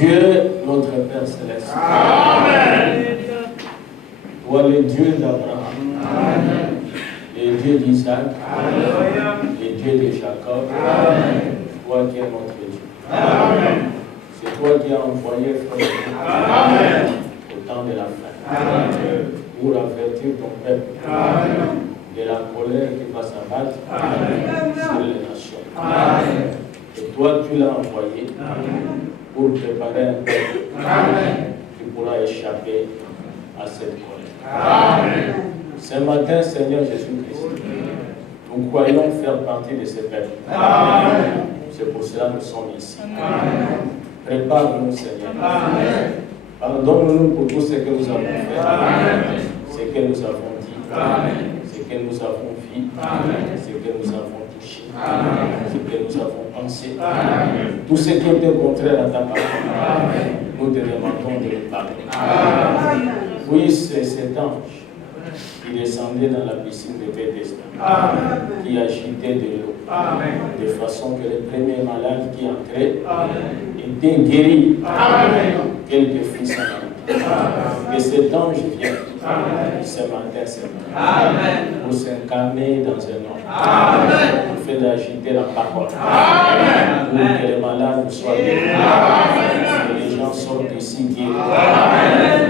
Dieu, notre Père Céleste. Amen. Toi, le Dieu d'Abraham, le Dieu d'Isaac, le Dieu de Jacob, toi qui es notre Dieu. Amen. C'est toi qui as envoyé frère au temps de la fin pour avertir ton peuple de la colère qui va s'abattre sur les nations. Et toi, tu l'as envoyé pour préparer un peuple qui pourra échapper à cette colère. Ce matin, Seigneur Jésus-Christ, nous croyons faire partie de ce peuple. C'est pour cela que nous sommes ici. Prépare-nous, Seigneur. Pardonne-nous pour tout ce que nous avons fait, ce que nous avons dit, ce que nous avons vu, ce que nous avons touché, ce que nous avons pensé, tout ce qui était contraire à ta parole. Nous te demandons de nous pardonner. Oui, c'est cet ange qui descendait dans la piscine de Bethesda, qui agitait de l'eau, de façon que les premiers malades qui entraient étaient guéris. Quelques fils en ont. Que cet ange vienne ce matin, Seigneur, pour s'incarner dans un homme, pour faire d'agiter la parole, pour que les malades soient guéris, que les gens sortent ici guéris,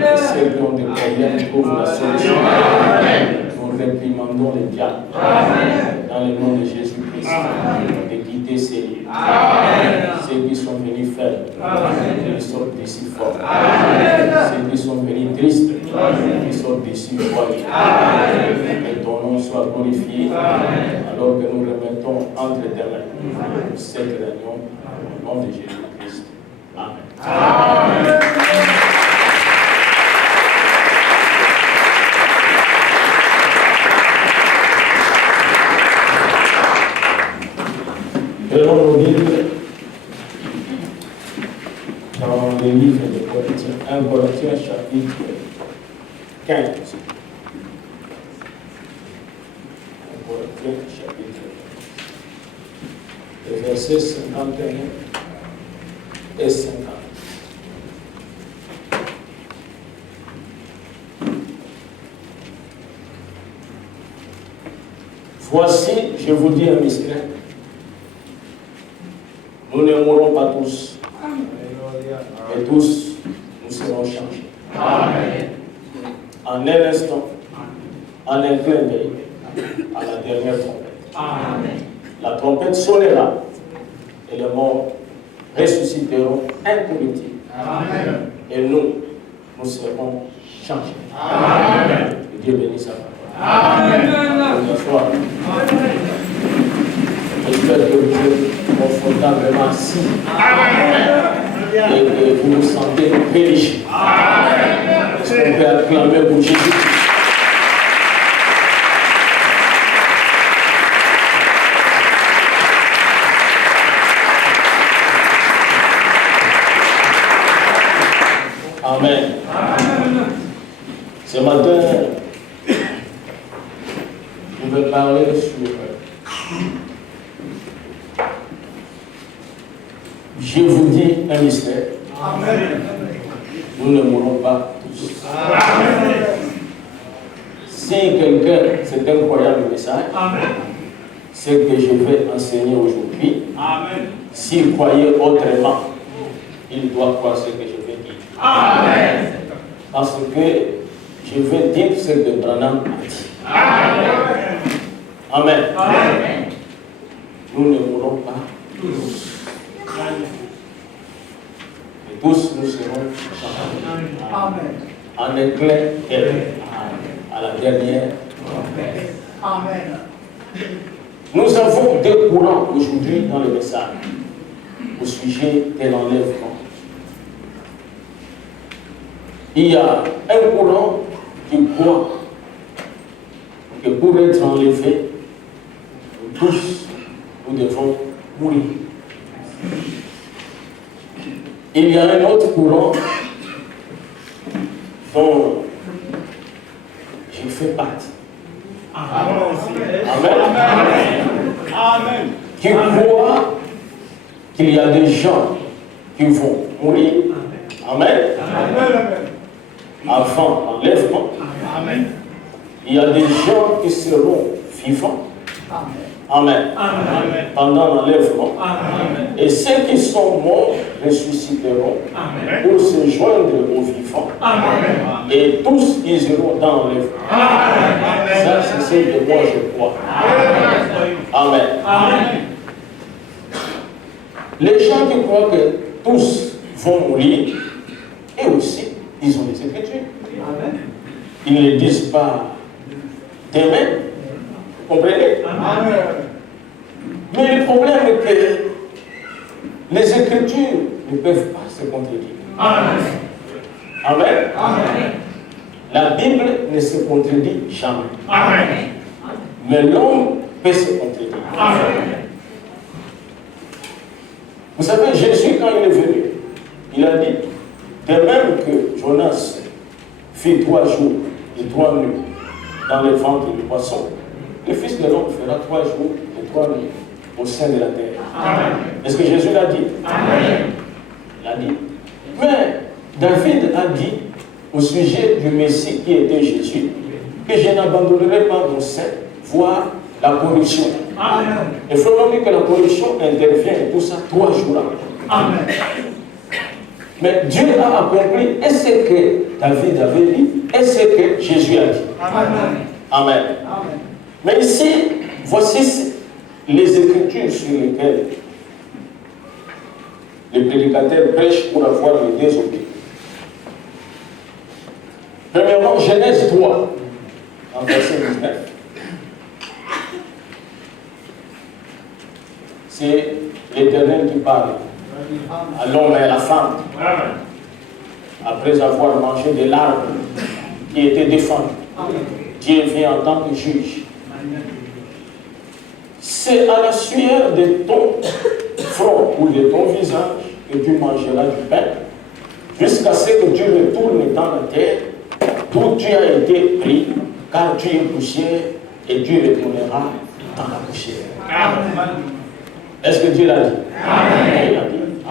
que ceux qui ont des problèmes trouvent la solution. Nous réprimandons les diables dans le nom de Jésus-Christ de quitter ces lieux. Ceux qui sont venus faibles, ils sortent d'ici forts. Ceux qui sont venus tristes, ils sortent d'ici joyeux. Que ton nom soit glorifié alors que nous remettons entre tes mains cette réunion au nom de Jésus-Christ. Amen. Prenons nos Bibles dans le livre de Corinthiens, 1 Corinthiens chapitre 15. 1 Corinthiens chapitre 15. Les versets 51 et 50. Voici, je vous dis un mystère. Nous ne mourrons pas tous. Et tous, nous serons changés. Amen. En un instant, en un clin d'œil, à la dernière trompette. Amen. La trompette sonnera et les morts ressusciteront incorruptibles. Et nous serons changés. Amen. Que Dieu bénisse sa parole. Amen. Bonsoir. J'espère que vous êtes confortablement assis et que vous vous sentez privilégié. Est-ce qu'on peut acclamer pour Jésus? Amen. Ce matin, je vais parler sur je vous dis un mystère. Amen. Nous ne mourrons pas tous. Amen. Si quelqu'un, c'est un incroyable message, ce que je vais enseigner aujourd'hui, s'il croyait autrement, il doit croire ce que je vais dire. Amen. Parce que je vais dire ce que Branham a dit. Amen. Amen. Amen. Nous ne mourrons pas tous. Et tous nous serons changés. En un clin d'œil à la dernière. Amen. Nous avons deux courants aujourd'hui dans le message au sujet de l'enlèvement. Il y a un courant qui croit que pour être enlevé, nous tous, nous devons mourir. Il y a un autre courant dont je fais partie. Amen. Amen. Qui croit qu'il y a des gens qui vont mourir. Amen. Avant l'enlèvement, il y a des gens qui seront vivants. Amen. Pendant l'enlèvement. Et ceux qui sont morts ressusciteront pour se joindre aux vivants. Et tous ils iront dans l'enlèvement. Ça, c'est ce que moi je crois. Amen. Les gens qui croient que tous vont mourir, et aussi, ils ont les Écritures. Ils ne disent pas d'eux-mêmes. Vous comprenez? Mais le problème est que les Écritures ne peuvent pas se contredire. Amen. La Bible ne se contredit jamais. Mais l'homme peut se contredire. Vous savez, Jésus, quand il est venu, il a dit, de même que Jonas fit 3 jours et 3 nuits dans le ventre du poisson, le Fils de l'homme fera 3 jours et 3 nuits au sein de la terre. Est-ce que Jésus l'a dit? Il l'a dit. Mais David a dit au sujet du Messie qui était Jésus, que je n'abandonnerai pas mon sein, voire la corruption. Et frère, on dit que la corruption intervient et tout ça 3 jours après. Mais Dieu a accompli, et ce que David avait dit, et ce que Jésus a dit. Amen. Mais ici, voici les Écritures sur lesquelles les prédicateurs prêchent pour avoir les désobéis. Premièrement, Genèse 3, en verset 19. C'est l'Éternel qui parle à l'homme et à la femme. Après avoir mangé de l'arbre qui était défendu, Dieu vient en tant que juge. C'est à la sueur de ton front ou de ton visage que tu mangeras du pain, jusqu'à ce que Dieu retourne dans la terre, d'où tu as été pris, car tu es poussière, et Dieu retournera dans la poussière. Est-ce que Dieu l'a dit?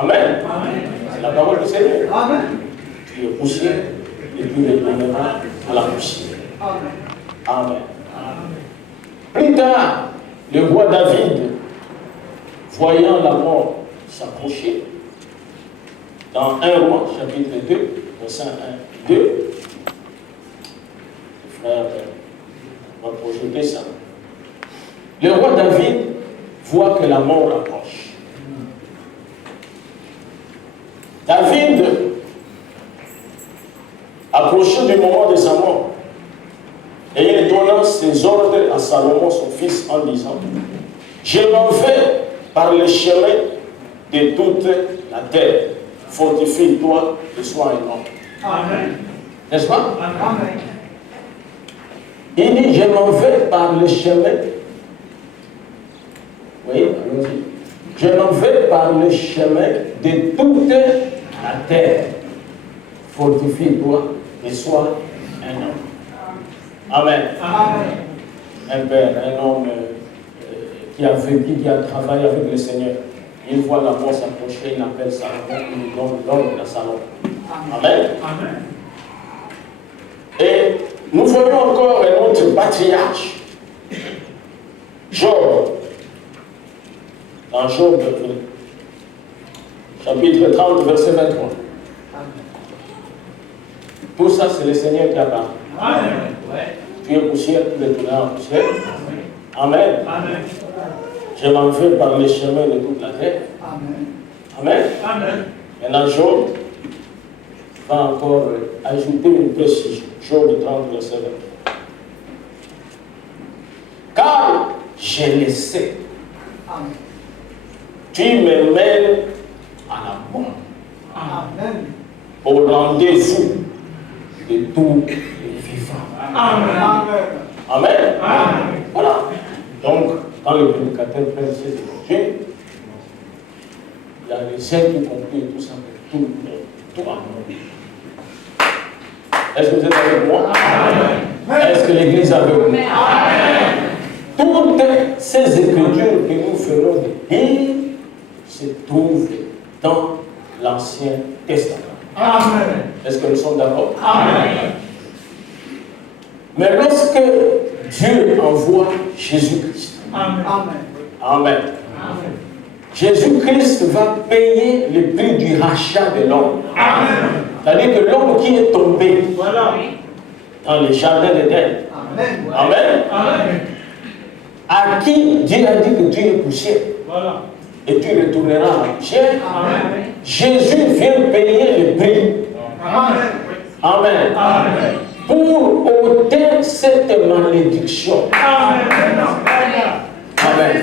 Amen. C'est la parole du Seigneur. Tu es poussière, et Dieu retournera à la poussière. Amen. Plus tard, le roi David, voyant la mort s'approcher, dans 1 Roi, chapitre 2, verset 1, 2, le frère va projeter ça. Le roi David voit que la mort approche. David, approché du moment de sa mort, et il donna ses ordres à Salomon, son fils, en disant, je m'en vais par le chemin de toute la terre. Fortifie-toi et sois un homme. Amen. N'est-ce pas? Amen. Il dit, je m'en vais par le chemin. Oui, allons-y. Je m'en vais par le chemin de toute la terre. Fortifie-toi et sois un homme. Amen. Amen. Un père, un homme qui a vécu, qui a travaillé avec le Seigneur. Il voit la mort s'approcher, il appelle Salomon, il lui donne l'ordre à Salomon. Amen. Amen. Et nous voyons encore un autre patriarche, Job. Dans Job, chapitre 30, verset 23. Tout ça, c'est le Seigneur qui a parlé. Amen. Tu es poussière, tu es tourné en poussière. Amen. Amen. Je m'en vais par les chemins de toute la terre. Amen. Amen. Maintenant, Job va encore ajouter une précision. Job 30, verset 20. Car je le sais. Amen. Tu me mènes à la mort. Amen. Au rendez-vous de tous les vivants. Amen. Amen. Amen. Voilà. Donc, quand le prédicateur prend ces évangiles, il y a les saints qui concluent tout ça pour tout le monde. Tout le monde. Est-ce que vous êtes avec moi? Amen. Est-ce que l'Église est avec moi? Amen. Toutes ces écritures que nous ferons de dire se trouvent dans l'Ancien Testament. Amen. Est-ce que nous sommes d'accord? Amen. Mais lorsque Dieu envoie Jésus-Christ, Amen. Amen. Amen. Jésus-Christ va payer le prix du rachat de l'homme. Amen. C'est-à-dire que l'homme qui est tombé Voilà. dans le jardin d'Éden, Amen. Amen, Amen. à qui Dieu a dit que tu es poussière Voilà. et tu retourneras à la poussière, Amen. Jésus vient payer le prix. Amen. Amen. Amen. Pour ôter cette malédiction. Amen. Amen.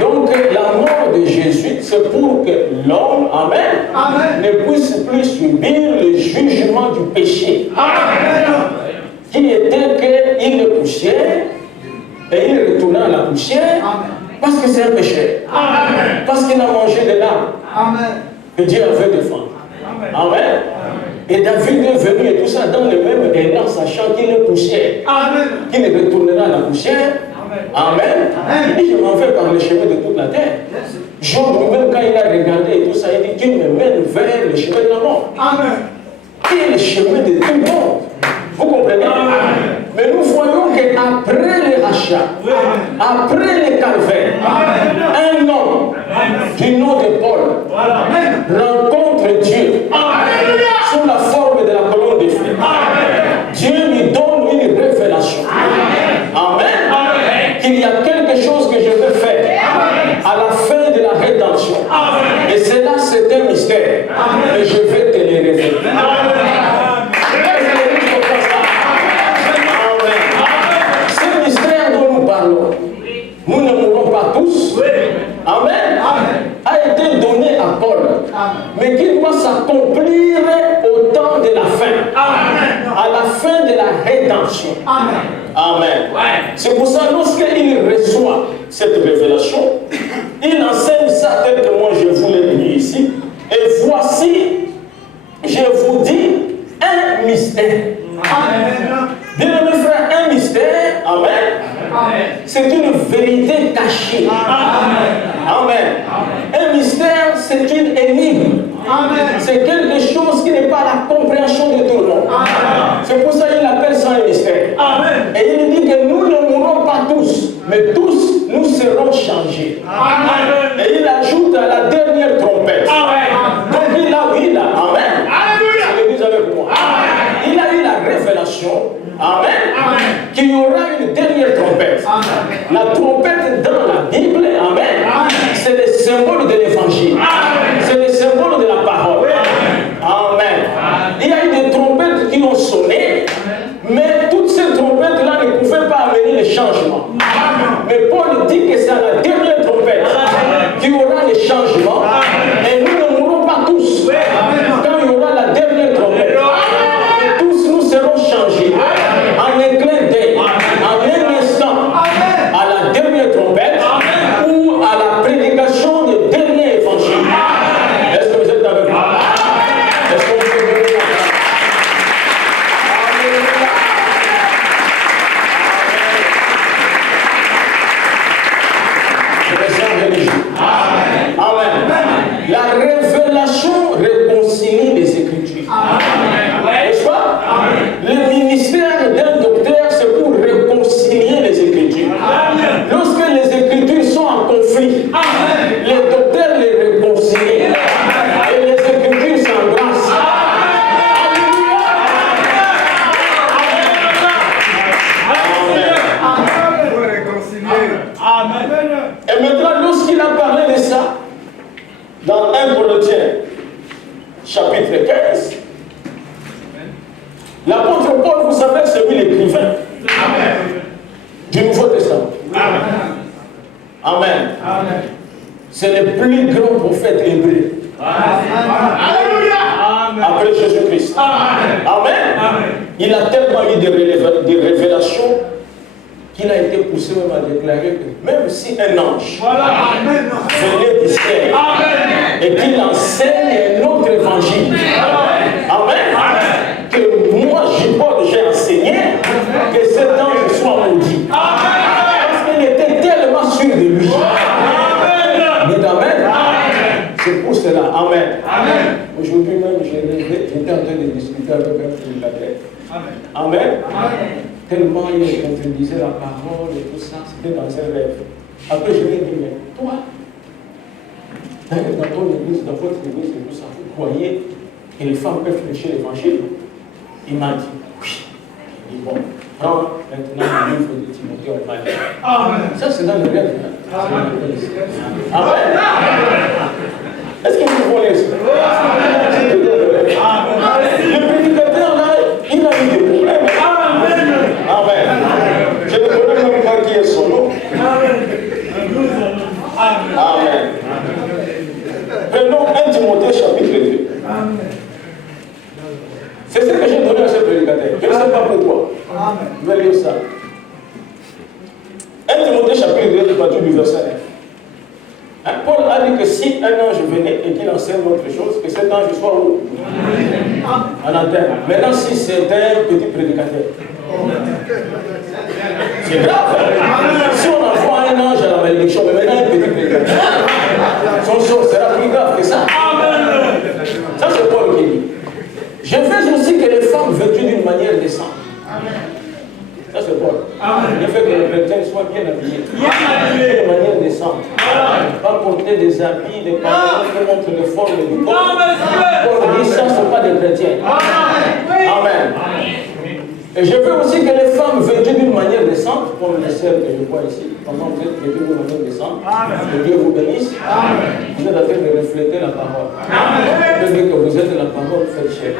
Donc la mort de Jésus, c'est pour que l'homme, amen, Amen. ne puisse plus subir le jugement du péché. Amen. Qui était qu'il est poussière et il retourna à la poussière parce que c'est un péché. Amen. Parce qu'il a mangé de l'âme Amen. que Dieu avait défendu. Amen. Et David est venu et tout ça dans le même élan, sachant qu'il est poussière. Amen. Qu'il retournera à la poussière. Amen. Il dit, je m'en vais par le chemin de toute la terre. Job, même quand il a regardé et tout ça, il dit, tu me mènes vers le chemin de la mort. Amen. Qui est le chemin de tout le monde. Vous comprenez? Amen. Mais nous voyons qu'après le rachat, après le calvaire, un homme du nom de Paul rencontre Dieu sous la forme de la colonne de feu. Dieu lui donne une révélation. Amen. Qu'il y a quelque chose que je veux faire à la fin de la rédemption. Et c'est là, c'est un mystère. Et je vais te le révéler. Ce mystère dont nous parlons, nous ne mourrons pas tous. Amen. A été donné à Paul, mais qui doit s'accomplir au temps de la fin, à la fin de la rédemption. Amen. C'est pour ça, lorsqu'il reçoit cette révélation, il enseigne ça tel que moi je vous l'ai dit ici. Et voici, je vous dis, un mystère. Bien-aimés frères, un mystère, amen, c'est une vérité cachée. Amen. Un mystère, c'est une énigme. C'est quelque chose qui n'est pas la compréhension de tout le monde. C'est pour ça qu'il appelle ça un mystère. Et il dit que nous ne mourrons pas tous, mais tous nous serons changés. Et il ajoute à la dernière trompette. Donc il a eu la, amen. C'est l'église avec moi. Il a eu la révélation. Amen. Qu'il y aura une dernière trompette. La trompette dans la Bible, amen, c'est le symbole de l'évangile. C'est le symbole de la parole. Amen. Il y a eu des trompettes qui ont sonné, mais toutes ces trompettes-là ne pouvaient pas amener le changement. Mais Paul dit que c'est à la dernière trompette qu'il y aura le changement. Et nous ne mourrons pas tous. Quand il y aura la dernière trompette, tous nous serons changés. En un clin d'œil, en un instant, à la dernière trompette ou à la prédication du dernier évangile. Est-ce que vous êtes avec moi? Est-ce que vous êtes avec moi? Je me sens religieux. Amen. La révélation réconcilie les Écritures. N'est-ce pas? Le ministère d'un docteur, c'est pour réconcilier les Écritures. Lorsque les Écritures sont en conflit, les docteurs les réconcilient. Et les Écritures s'embrassent. Et maintenant, lorsqu'il a parlé de ça, dans 1 Corinthiens, chapitre 15, l'apôtre Paul, vous savez, c'est lui l'écrivain du Nouveau Testament. Amen. C'est le plus grand prophète hébreu. Après Jésus-Christ. Amen. Il a tellement eu des révélations qu'il a été poussé même à déclarer que même si un ange venait du ciel et qu'il enseigne un autre évangile, amen, que moi, Paul, j'ai enseigné, que cet ange soit maudit. Parce qu'il était tellement sûr de lui. Dites amen. C'est pour cela. Amen. j'étais en train de discuter avec un prédicateur. Amen. Tellement il introduisait la parole et tout ça, c'était dans ses rêves. Après, je lui ai dit, mais toi, d'ailleurs, dans ton église, dans votre église et tout ça, vous croyez que les femmes peuvent prêcher l'évangile? Il m'a dit, oui. Il dit, bon, prends maintenant le livre de Timothée en main. Ça, c'est dans le rêve. Amen. Est-ce que vous voulez ça? Le prédicateur, là, il a eu des problèmes. Amen. Je ne connais même pas qui est son nom. Amen. Prenons 1 Timothée chapitre 2. C'est ce que j'ai donné à ce prédicateur. Je ne sais pas pourquoi. Je vais lire ça. 1 Timothée chapitre 2, à partir du verset 1. Paul a dit que si un ange venait et qu'il enseigne autre chose, que cet ange soit où? En antenne. Maintenant, si c'est un petit prédicateur, c'est grave. Si on envoie un ange à la malédiction, mais maintenant un petit prédicateur, son sort sera plus grave que ça. Ça, c'est Paul qui dit. Je veux aussi que les femmes vêtues d'une manière décente. Ça, c'est Paul. Il fait que les chrétiens soient bien habillés. D'une manière décente. Pas porter des habits, des pantalons qui montrent les formes du corps. Paul dit ça, ce ne sont pas des chrétiens. Amen. Et je veux aussi que les femmes vêtues d'une manière décente, comme les sœurs que je vois ici, pendant que vous êtes vêtues d'une manière décente, que Dieu vous bénisse, vous êtes en train de refléter la parole. Je veux dire que vous êtes la parole faite chair.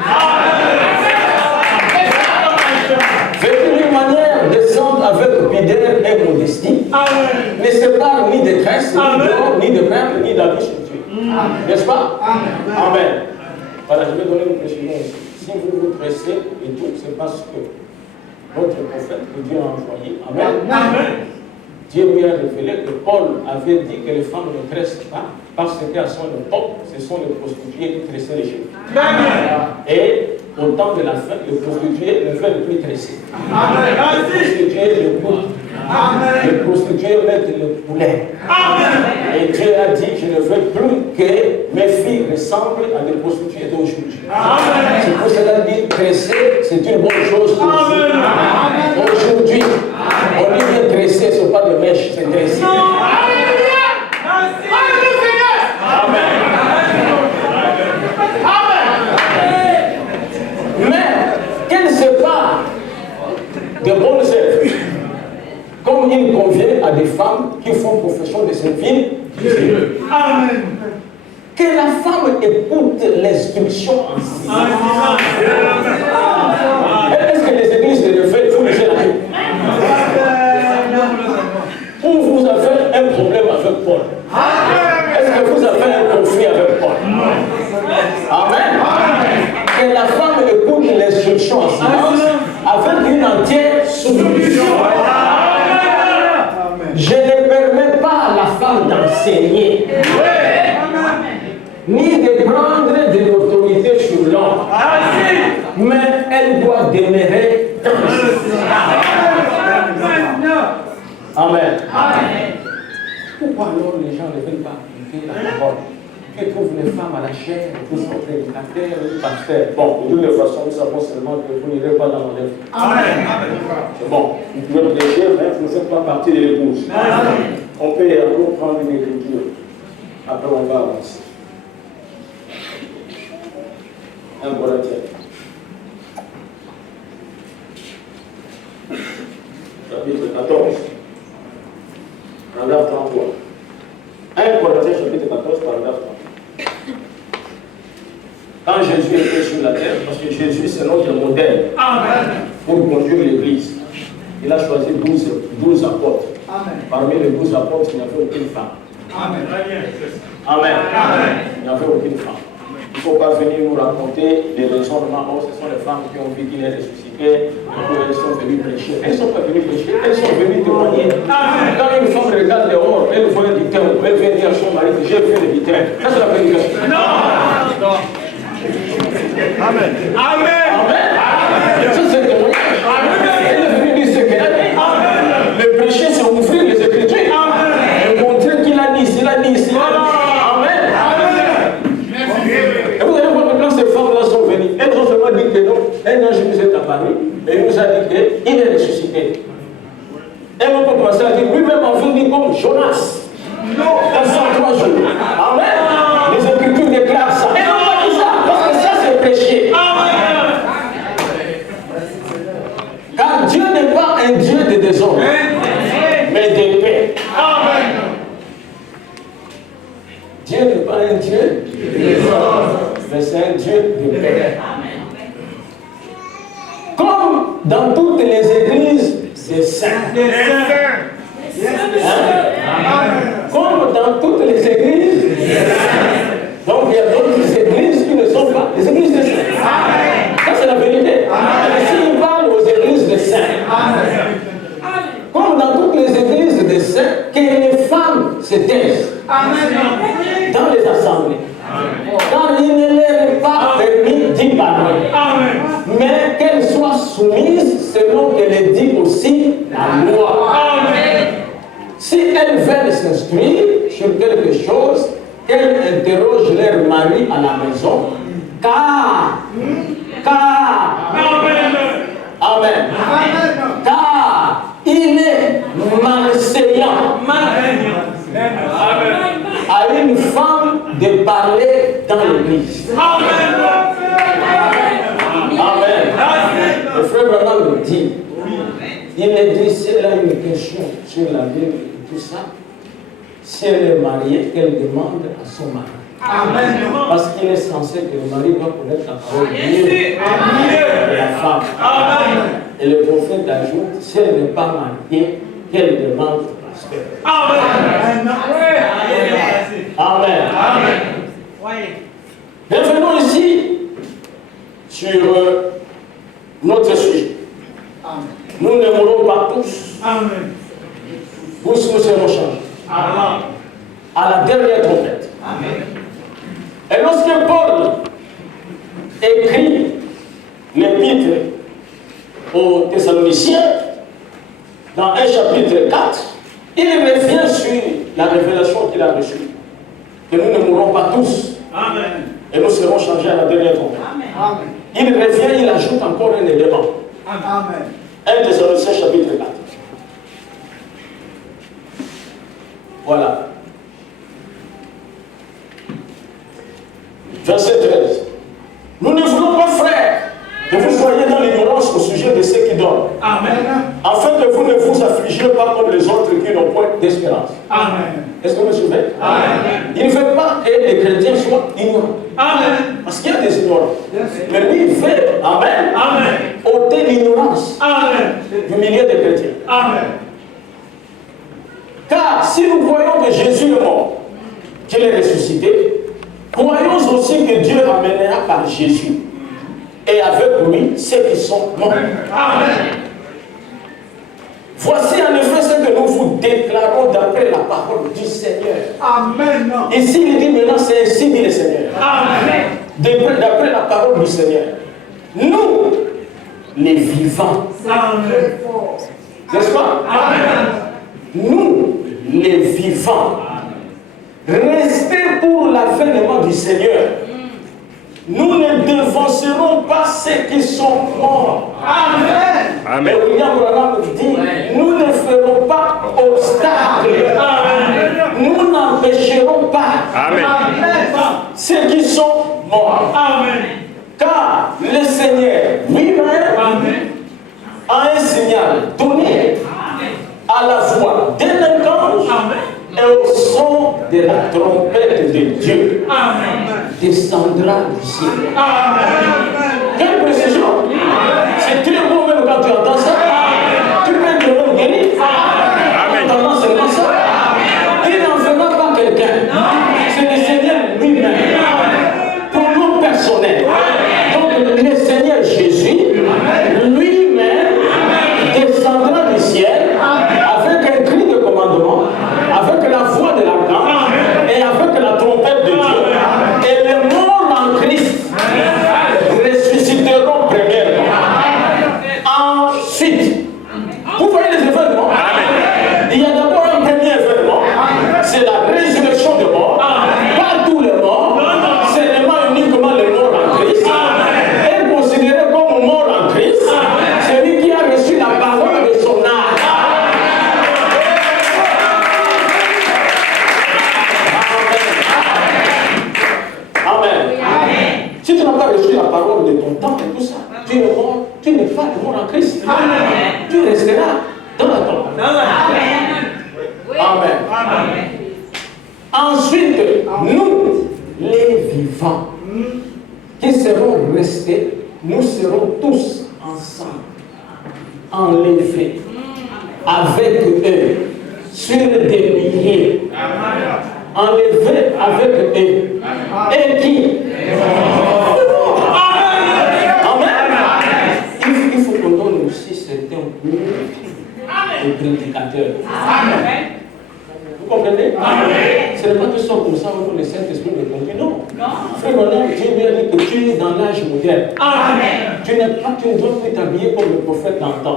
Vêtues d'une manière décente avec pudeur et modestie, ne sépare ni de tresses, ni d'or, ni de perles, ni d'habits somptueux. N'est-ce pas? Amen. Voilà, je vais donner une précision ici. Si vous vous tressez et tout, c'est parce que votre prophète que Dieu a envoyé, amen. Dieu lui a révélé que Paul avait dit que les femmes ne tressent pas parce qu'à son époque, ce sont les prostituées qui tressaient les cheveux. Et au temps de la fin, les prostituées ne veulent plus tresser. Les prostituées le goûtent. Les prostituées mettent le poulet. Et Dieu a dit, je ne veux plus que mes filles ressemblent à des prostituées d'aujourd'hui. C'est pour cela que dit tresser, c'est une bonne chose pour vous. Aujourd'hui, on dit bien tresser, ce n'est pas de mèche, c'est tresser. Amen. Mais qu'elle ne sépare de bonnes œuvres, comme il convient à des femmes qui font profession de servir Dieu. Amen. Que la femme écoute l'instruction ancienne. Est-ce que les églises de Réveil, vous lisez la Bible? Ou vous avez un problème avec Paul? Est-ce que vous avez un conflit avec Paul? Amen. Que la femme écoute l'instruction ancienne avec une entière soumission. Je ne permets pas à la femme d'enseigner, ni de prendre de l'autorité sur l'homme, mais elle doit demeurer dans le Amen. Pourquoi alors les gens ne veulent pas appliquer la parole? Que trouvent les femmes à la chair, vous sont prédicateurs, pasteurs. Bon, de toute façon, nous savons seulement que vous n'irez pas dans l'enlèvement. Amen. C'est bon, vous pouvez prêcher, mais vous ne faites pas partie de l'épouse. On peut encore prendre une écriture. Après, on va avancer. 1 Corinthiens. Chapitre 14. Paragraphe 33. 1 Corinthiens, chapitre 14, paragraphe 33. Quand Jésus était sur la terre, parce que Jésus c'est notre modèle pour conduire l'Église, il a choisi 12 apôtres. Amen. Parmi les 12 apôtres, il n'y avait aucune femme. Amen. Amen. Il n'y avait aucune femme. Il ne faut pas venir nous raconter des raisonnements. Oh, ce sont les femmes qui ont vu qu'il est ressuscité, elles sont venues prêcher. Elles ne sont pas venues prêcher, elles sont venues témoigner. Quand une femme regarde dehors, elle voit un butin, elle vient dire à son mari que j'ai vu le butin. Ça, c'est la prédication. Non. Amen. Amen. Amen. Ça, c'est le témoignage. Elle est venue dire ce qu'elle a dit. Le péché, c'est ouvrir les Écritures. Et montrer qu'il a dit, s'il a dit, s'il a dit. Amen. Et vous allez voir maintenant, ces femmes-là sont un ange nous est apparu et il nous a dit qu'il est ressuscité. Et on peut commencer à dire, lui-même a venu comme Jonas. Dans 103 jours. Amen. Les Écritures déclarent ça. Et on va dire ça, parce que ça c'est péché. Car Dieu n'est pas un Dieu de désordre, mais de paix. Dieu n'est pas un Dieu de désordre, mais c'est un Dieu de paix. Comme dans toutes les églises, c'est saint. Comme dans toutes les églises, donc il y a d'autres églises qui ne sont pas les églises de saints. Ça c'est la vérité. S'il parle aux églises de saints, comme dans toutes les églises de saints, que les femmes se taisent dans les assemblées. Car il ne leur est pas permis d'y parler. Mais qu'elles soient soumises selon que le dit aussi la loi. Si elles veulent s'instruire sur quelque chose, qu'elles interrogent leur mari à la maison, car, Amen. Car il est malséant à une femme de parler dans l'église. Amen. Le frère Branham me dit, il me dit, si elle a une question sur la Bible et tout ça, si elle est mariée, qu'elle demande à son mari. Amen. Parce qu'il est censé que le mari doit connaître la parole de Dieu de la femme. Amen. Et le prophète ajoute, si elle n'est pas mariée, qu'elle demande au pasteur. Amen. Amen. Amen. Revenons ici sur notre sujet. Amen. Nous ne mourrons pas tous. Amen. Tous nous serons changés. Amen. À la dernière trompette. Amen. Et lorsque Paul écrit l'épître aux Thessaloniciens, dans un chapitre 4, il revient sur la révélation qu'il a reçue. Que nous ne mourrons pas tous. Amen. Et nous serons changés à la dernière trompette. Amen. Il revient, il ajoute encore un élément. Amen. 1 Thessaloniciens chapitre 4. Voilà. Verset 13. Nous ne voulons pas, frères, que vous soyez dans l'ignorance au sujet de ceux qui dorment. Amen. Afin que vous ne vous affligiez pas comme les autres qui n'ont point d'espérance. Amen. Est-ce que vous me suivez? Amen. Il ne veut pas que les chrétiens soient ignorants. Amen. Parce qu'il y a des ignorants. Mais lui, il fait, Amen, Amen, ôter l'ignorance du milieu des chrétiens. Amen. Car si nous croyons que Jésus est mort, qu'il est ressuscité, croyons aussi que Dieu ramènera par Jésus et avec lui ceux qui sont morts. Amen. Voici en effet ce que nous vous déclarons d'après la parole du Seigneur. Amen. Ici il dit maintenant, c'est ainsi dit le Seigneur. Amen. D'après la parole du Seigneur. Nous, les vivants. Amen. N'est-ce pas? Amen. Nous, les vivants. Restez pour l'avènement du Seigneur. Nous ne devancerons pas ceux qui sont morts. Amen. Amen. Et William Branham dit, nous ne ferons pas obstacle. Amen. Nous n'empêcherons pas. Amen. Ceux qui sont morts. Amen. Car le Seigneur lui-même a un signal donné à la voix d'un ange et au son de la trompette de Dieu. Amen. Descendra du ciel. Amen. Quelle précision! C'est très beau même quand tu entends ça. Tu peux être même guéri. En entendant seulement ça. Il n'en fera pas quelqu'un. C'est le Seigneur lui-même. Pour nous personnel. Donc le Seigneur Jésus lui-même descendra du ciel avec un cri de commandement, avec la voix de l'archange et avec la trompette de Dieu. Et les morts en Christ reçu la parole de ton temps et tout ça, tu es mort, tu n'es pas mort en Christ. Amen. Tu resteras dans la tombe. Amen. Amen. Ensuite, nous, les vivants, qui serons restés, nous serons tous ensemble, enlevés avec eux sur des milliers, enlevés avec eux. Et qui? Amen. Il faut qu'on donne aussi certains cours aux prédicateurs. Amen. Vous comprenez? Amen. Ce n'est pas que ce soit comme ça où le Saint-Esprit me conduit, non. Frère, maintenant, Dieu lui a dit que tu es dans l'âge moderne. Amen. Tu ne dois plus t'habiller comme le prophète d'antan.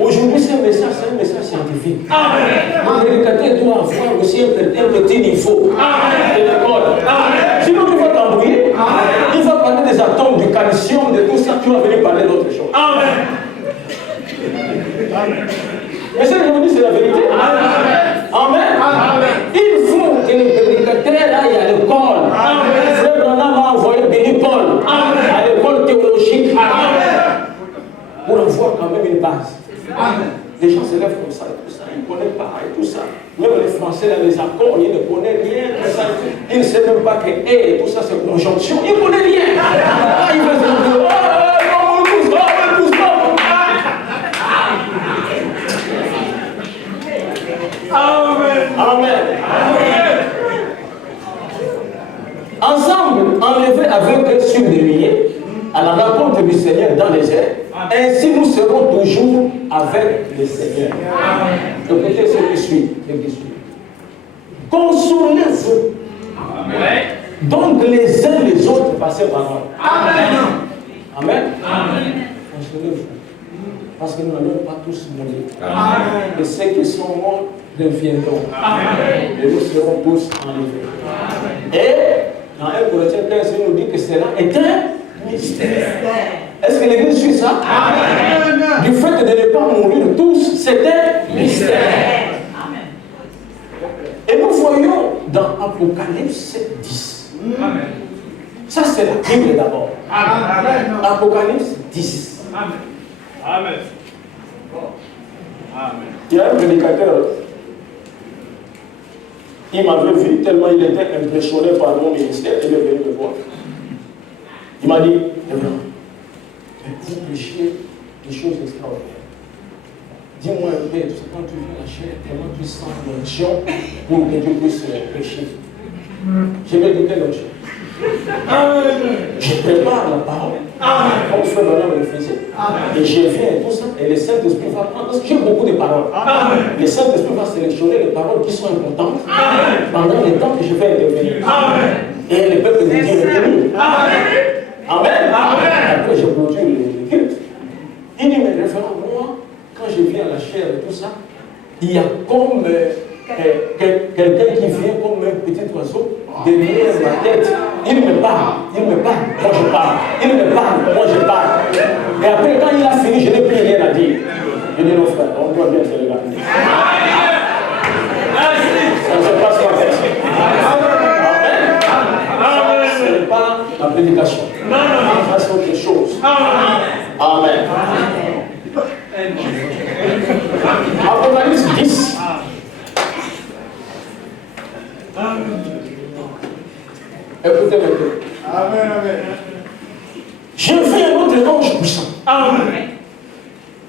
Aujourd'hui, c'est un message scientifique. Amen. Le prédicateur doit avoir aussi un petit niveau de l'école. Sinon, tu vas t'embrouiller. Il va parler des atomes, du calcium, de tout ça. Tu vas venir parler d'autre chose. Amen. Mais ça, je vous dis, c'est la vérité. Amen. Amen. Il faut que les prédicateurs aillent à l'école. Frère Branham m'a envoyé Billy Paul à l'école théologique pour avoir quand même une base. Amen. Les gens se lèvent comme ça et tout ça, ils ne connaissent pas et tout ça. Même les Français, dans les accords, ils ne connaissent rien. Tout ça. Ils ne savent même pas que et tout ça, c'est conjonction. Ils ne connaissent rien. Ils vont se dire, Amen. Amen. Amen. Ensemble, enlevés avec eux sur des milliers, à la rencontre du Seigneur dans les airs, ainsi nous serons toujours avec le Seigneur. Écoutez ce qui suit. Consolez-vous. Donc les uns les autres passez par là. Amen. Amen. Amen. Consolez-vous. Parce que nous n'allons pas tous mourir. Amen. Et ceux qui sont morts reviendront. Amen. Et nous serons tous enlevés. Amen. Et dans 1 Corinthiens 15, il nous dit que cela est un mystère. Est-ce que l'Église suit ça? Amen. Du fait de ne pas mourir tous, c'est un mystère. Amen. Et nous voyons dans Apocalypse 10. Amen. Ça, c'est la Bible d'abord. Amen. Apocalypse 10. Amen. Amen. Amen. Il y a un prédicateur. Il m'avait vu tellement il était impressionné par mon ministère. Il est venu me voir. Il m'a dit, vous prêchez des choses extraordinaires. Dis-moi un peu, quand tu viens à la chair, comment tu sens l'onction pour que Dieu puisse prêcher. Je vais dire quelle onction. Je prépare la parole. Comme frère Branham le faisait. Et je viens et tout ça. Et le Saint-Esprit va prendre. Parce que j'ai beaucoup de paroles. Le Saint-Esprit va sélectionner les paroles qui sont importantes pendant le temps que je vais intervenir. Et le peuple de Dieu est venu. Amen. Après, je produis le culte. Il dit, mais référent, moi, quand je viens à la chair et tout ça, il y a comme quelqu'un qui vient comme un petit oiseau derrière ma tête. Il me parle, moi je parle. Il me parle, moi je parle. Et après, quand il a fini, je n'ai plus rien à dire. Je dis, non frère, on doit bien se regarder. Ça ne se passe pas comme ça. Amen. Ce n'est pas la prédication. Ça, c'est autre chose. Amen. Apocalypse 10. Écoutez maintenant. Amen, amen. J'ai vu un autre ange puissant. Amen.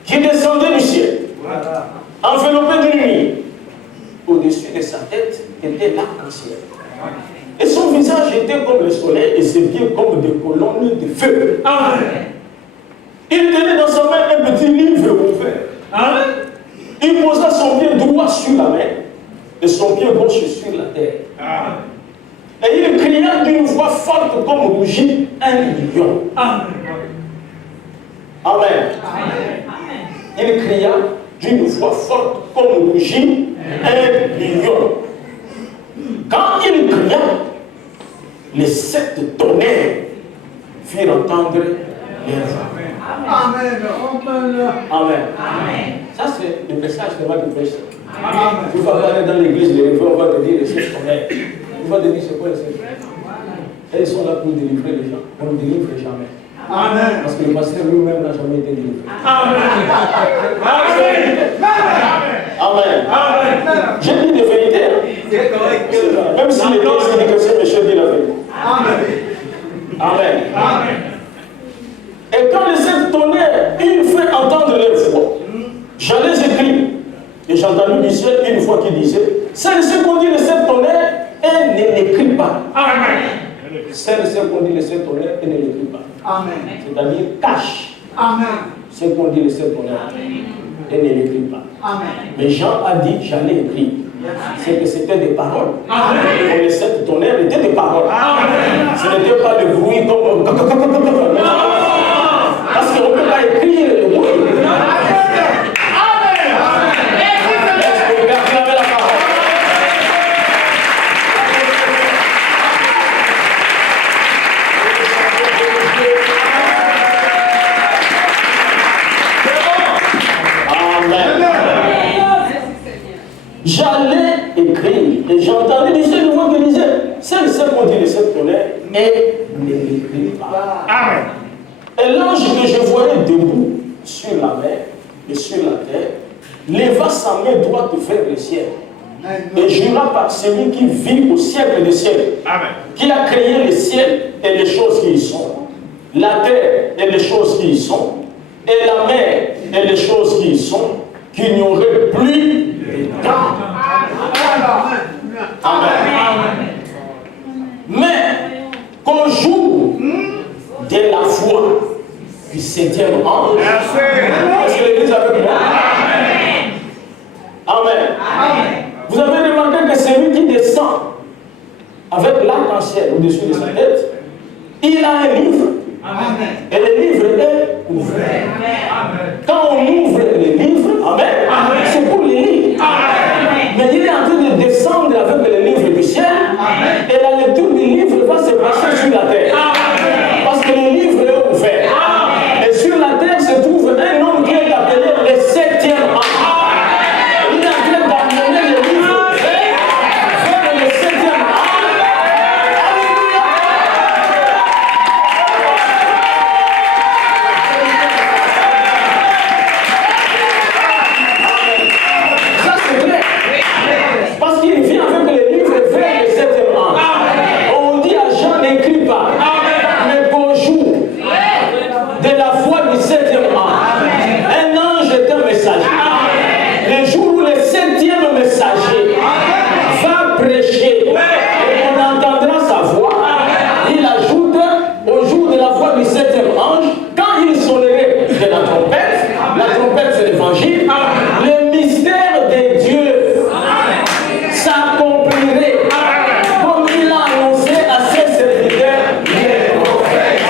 Qui descendait du ciel. Voilà. Enveloppé d'une nuit. Au-dessus de sa tête était l'arc-en-ciel. Et son visage était comme le soleil et ses pieds comme des colonnes de feu. Amen. Il tenait dans sa main un petit livre ouvert. Amen. Il posa son pied droit sur la mer et son pied gauche sur la terre. Amen. Et il cria d'une voix forte comme rugit un lion. Amen. Amen. Amen. Il cria d'une voix forte comme rugit un lion. Quand il cria, les 7 tonnerres firent entendre les voix. Amen. Amen. Amen. Ça, c'est le message de ma prêche. Tu vas aller dans l'église, on va te dire les 7 tonnerres. Il va te dire c'est quoi le secret. Et ils sont là pour délivrer les gens. On ne délivre jamais. Amen. Parce que le pasteur lui-même n'a jamais été délivré. Amen. Amen. Amen. J'ai dit des vérités. C'est correct. Même si les textes disent que ce monsieur dit la vérité. Amen. Amen. Amen. Et quand les sept tonnerres, il fait entendre leur voix, j'allais écrire. Et j'ai entendu du ciel une fois qu'il disait, celles qu'on dit les sept tonnerres, et ne l'écrit pas. Amen. Celles qu'on dit les sept tonnerres, et ne l'écrit pas. Amen. C'est-à-dire cache. Amen. Ce qu'on dit les sept tonnerres, et ne l'écrit pas. Amen. Mais Jean a dit, j'allais écrire. C'est que c'était des paroles. Amen. Et les sept tonnerres étaient des paroles. Amen. Ce n'était pas de bruit comme... Parce qu'on ne peut pas écrire le bruit. J'allais écrire et j'entendais du ciel une voix qui disait, c'est ce qu'on dit les sept tonnerres et ne l'écrit pas. Amen. Et l'ange que je voyais debout sur la mer et sur la terre leva sa main droite vers le ciel et jura par celui qui vit au siècle des siècles, qui a créé le ciel et les choses qui y sont, la terre et les choses qui y sont, et la mer et les choses qui y sont, qu'il n'y aurait plus de temps. Amen. Mais qu'au jour de la foi du septième ange, est-ce que l'Église avec moi? Amen. Vous avez remarqué que celui qui descend avec l'arc-en-ciel au-dessus de sa tête, il a un livre. Et le livre est ouvert. Quand on ouvre le livre, c'est pour les livres. Mais il est en train de descendre avec le livre du ciel. Et la lecture du livre va se passer sur la terre. Parce que le livre est ouvert. Et sur la terre se trouve un homme qui est appelé le septième ange. Il est en train d'amener le livre vers le septième ange. Alléluia. Ça c'est vrai. Parce qu'il vient avec le livre vers le septième ange. On dit à Jean, n'écris pas. Mais qu'au jour de la foi du septième ange, un ange est un messager. Le jour où le septième messager va prêcher et on entendra sa voix, il ajoute au jour de la foi du septième ange, quand il sonnerait de la trompette c'est l'évangile, le mystère de Dieu s'accomplirait comme il a annoncé à ses serviteurs les prophètes.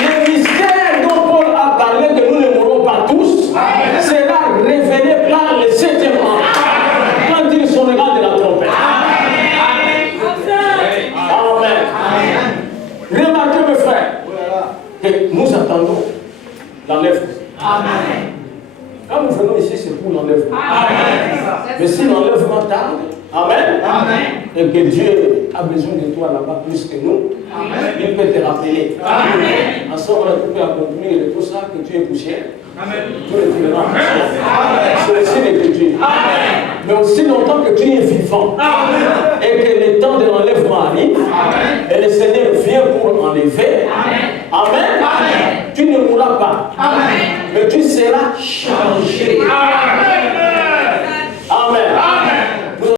Le mystère dont Paul a parlé, que nous ne mourrons pas tous, sera révélé par le septième ange quand il sonnera de la trompette. Amen. Remarquez mes frères que nous attendons l'enlèvement. Quand nous venons ici, c'est pour l'enlèvement. Mais si l'enlèvement tarde, et que Dieu a besoin de toi là-bas plus que nous, il peut te rappeler. En ce moment-là, tu peux accomplir de tout ça, que tu es poussière. Tu retourneras en poussière. C'est le signe de Dieu. Mais aussi longtemps que tu es vivant et que le temps de l'enlèvement arrive et le Seigneur vient pour enlever, tu ne mourras pas. Mais tu seras changé.